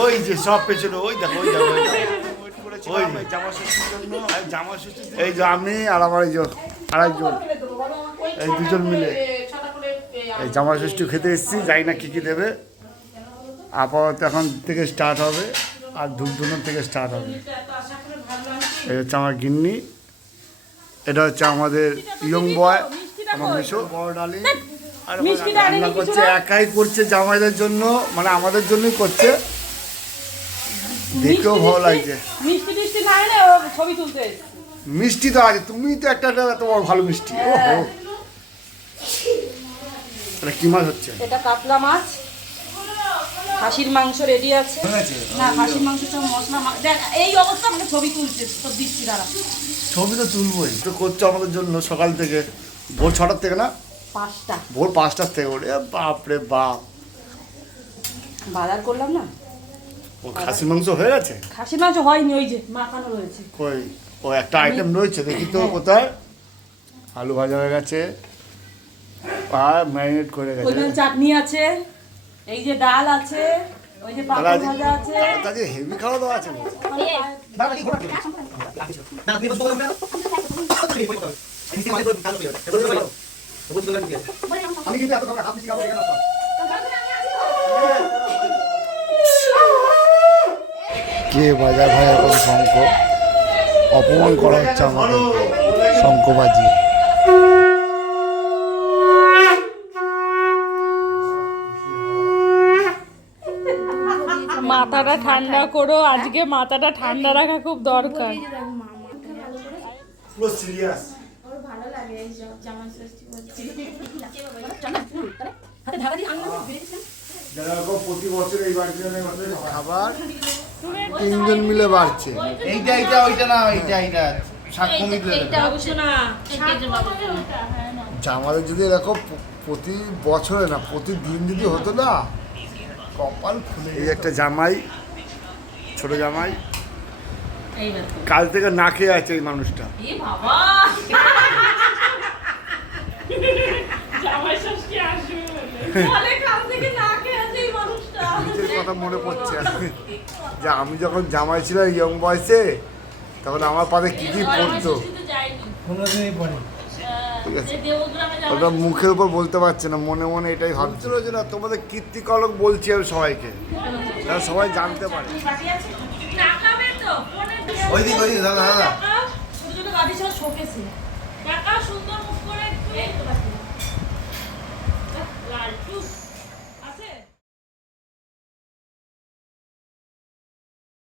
ওই যে সব পেছনে ওই দেখো ওই জামা ষষ্ঠীর জন্য এই যে আমি আর আমার এই যে আরেকজন এই দুজন মিলে এই জামা ষষ্ঠী খেতে এসেছি, জানি না কী কী দেবে। আপাতত এখন থেকে স্টার্ট হবে আর ধূপধুনো থেকে স্টার্ট হবে। এটা হচ্ছে আমার গিন্নি, এটা হচ্ছে আমাদের ইয়ং বয়, আমার মেশো বড় ডালি। আর রান্না করছে, একাই করছে জামাইদের জন্য, মানে আমাদের জন্যই করছে। দেখেও ভালো লাগছে। মিষ্টি তো আছে, তুমি তো একটা তোমার ভালো মিষ্টি। ওহো, এটা কি মাছ হচ্ছে? এটা কাতলা মাছ। খাসির মাংস রেডি আছে। না, খাসির মাংস সব মশলা দেখ, এই অবস্থা আমাকে ছবি তুলছে তো দিচ্ছি দাঁড়া। ছবি তো তুলবই, তো করছো আমাদের জন্য সকাল থেকে, ভোর 6টার থেকে না 5টা, ভোর 5টার থেকে। ওরে বাপরে বাপ, বাজার করলাম না। ও খাসির মাংস হয়ে গেছে? খাসির মাংস হয়নি, ওই যে মাখানো রয়েছে। কই, ও একটা আইটেম রয়েছে, দেখি তো কোথায়। আলু ভাজা হয়ে গেছে আর ম্যারিনেট করে গেছে। ওইখানে চাটনি আছে, এই যে ডাল আছে, ওই যে পাপড় ভাজা আছে। তাহলে হেভি খাওয়া দাওয়া আছে। কে বাজার ভাই এখন শঙ্খ, অপমান করা হচ্ছে আমাদের শঙ্খবাজি। মাথাটা ঠান্ডা করো, আজকে মাথাটা ঠান্ডা রাখা খুব দরকার। পুরো সিরিয়াস। ওর ভালো লাগে এই সব জামা ষষ্ঠী করছি। যারা প্রতি বছর এই বাড়িতে খাবার 3জন মিলে বাড়ছে। এইটা এইটা ওইটা না, এইটা এইটা সাক্ষ্য মিলে এটা অবশ্য না, আমাদের যদি এরকম প্রতি বছরে না প্রতিদিন যদি হতো না, কপাল খুলে। এই একটা জামাই, ছোট জামাই, কাল থেকে না খেয়ে আছে এই মানুষটা। নিজের কথা মনে পড়ছে যে আমি যখন জামাই ছিলাম ইয়ং বয়সে, তখন আমার পাতে কি কি পড়তো। ঠিক আছে, ওটা মুখের উপর বলতে পারছে না, মনে মনে এটাই ভাবছিল যে না তোমাদের কীর্তিকলক বলছি আমি সবাইকে, তারা সবাই জানতে পারে। ওই দিক দাদা দাদা সুন্দর মুখ করে